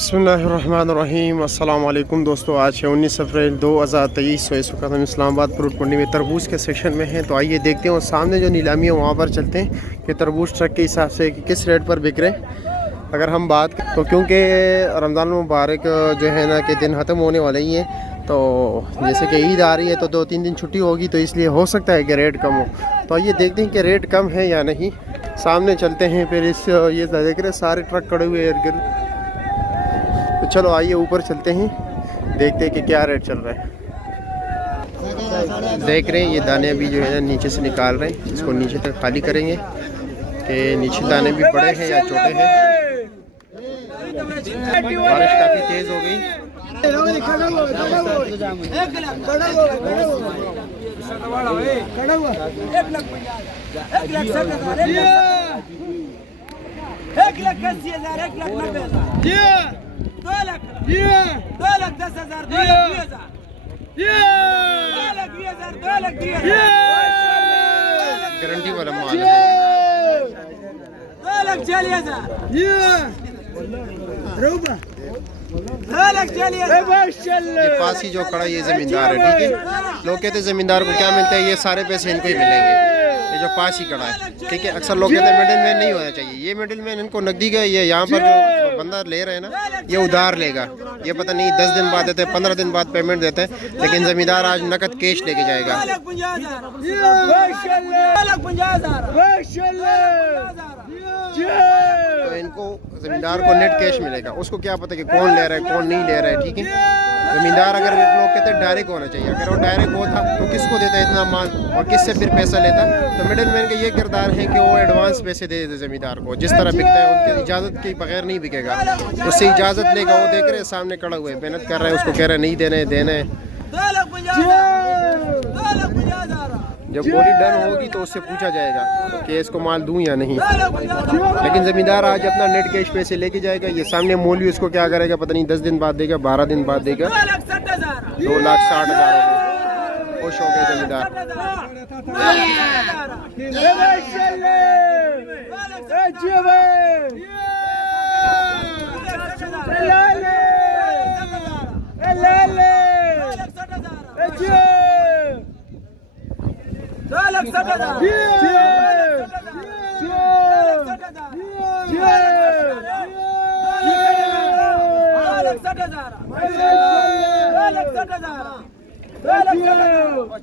बिस्मिल्लाहिर्रहमानिर्रहीम। अस्सलाम वालेकुम दोस्तों, आज है 19 अप्रैल 2023। इस वक्त हम इस्लामाबाद फ्रूट मंडी में तरबूज के सेक्शन में हैं। तो आइए देखते हैं, और सामने जो नीलामी है वहाँ पर चलते हैं कि तरबूज ट्रक के हिसाब से कि किस रेट पर बिक रहे हैं। अगर हम बात करें तो क्योंकि रमज़ान मुबारक जो है ना कि दिन ख़त्म होने वाले ही हैं, तो जैसे कि ईद आ रही है तो 2-3 दिन छुट्टी होगी, तो इसलिए हो सकता है कि रेट कम हो। तो आइए देखते हैं कि रेट कम है या नहीं। सामने चलते हैं, फिर इस ये देख रहे सारे ट्रक खड़े हुए इर्द गिर्द। तो चलो आइए ऊपर चलते हैं, देखते हैं कि क्या रेट चल रहा है। देख रहे हैं ये दाने अभी जो है ना नीचे से निकाल रहे हैं, इसको नीचे तक खाली करेंगे कि नीचे दाने भी बड़े हैं या छोटे हैं। बारिश काफ़ी तेज़ हो गई। गारंटी वाला माल है। ये पास ही जो खड़ा ये जमींदार है, ठीक है। लोग कहते हैं जमींदार को क्या मिलता है, ये सारे पैसे इनको ही मिलेंगे। ये जो पास ही खड़ा है, ठीक है। अक्सर लोग कहते हैं मिडिल मैन नहीं होना चाहिए। ये मिडिल मैन इनको नकदी का, ये यहाँ पर जो बंदा ले रहे हैं ना, ये उधार लेगा। ये पता नहीं 10 दिन बाद देते हैं, 15 दिन बाद पेमेंट देते हैं, लेकिन जमींदार आज नकद कैश लेके जाएगा। तो इनको जमींदार को नेट कैश मिलेगा। उसको क्या पता कि कौन ले रहा है कौन नहीं ले रहा है, ठीक है। जमींदार अगर लोग कहते हैं डायरेक्ट होना चाहिए, अगर वो डायरेक्ट होता तो किसको देता इतना माल और किससे फिर पैसा लेता। तो मिडिल मैन का ये किरदार है कि वो एडवांस पैसे दे देते जमींदार को। जिस तरह बिकता है उनकी इजाज़त के बगैर नहीं बिकेगा, उससे इजाज़त लेगा। वो देख रहे हैं सामने खड़ा हुआ है, मेहनत कर रहा है, उसको कह रहा है नहीं देने देने। जब बोली डन होगी तो उससे पूछा जाएगा कि इसको माल दूं या नहीं। लेकिन ज़मींदार आज अपना नेट कैश पैसे लेके जाएगा। ये सामने मौलवी उसको क्या करेगा पता नहीं, 10 दिन बाद देगा, 12 दिन बाद देगा। 2,60,000 खुश हो गए ज़मींदार।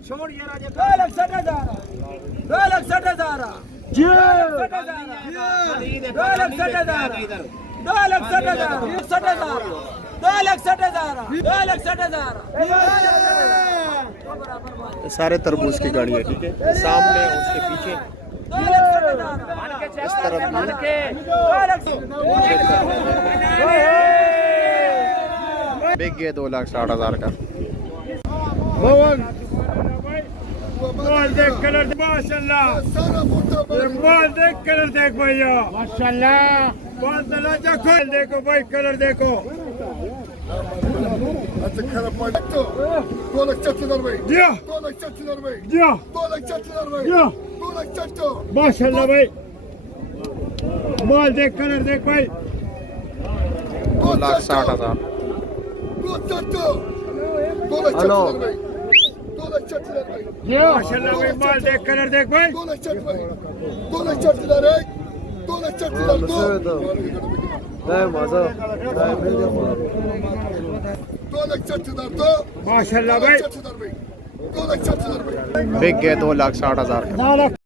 छोड़ ये राजे 2,60,000 2,60,000 सारे तरबूज की गाड़ी है, ठीक है। सामने उसके पीछे इस तरफ बिक गए 2,60,000 का। माल देख कलर माशाल्लाह, माल देख कलर देख भैया माशाल्लाह। माल देखो भाई, कलर देखो। माशाल्लाह भाई, माल देख कलर देख भाई। 2,60,000। माशाल्लाह भाई, माल देख कलर देख भाई। 2,60,000 माशाल्लाह भाई, बिक गए 2,60,000 का।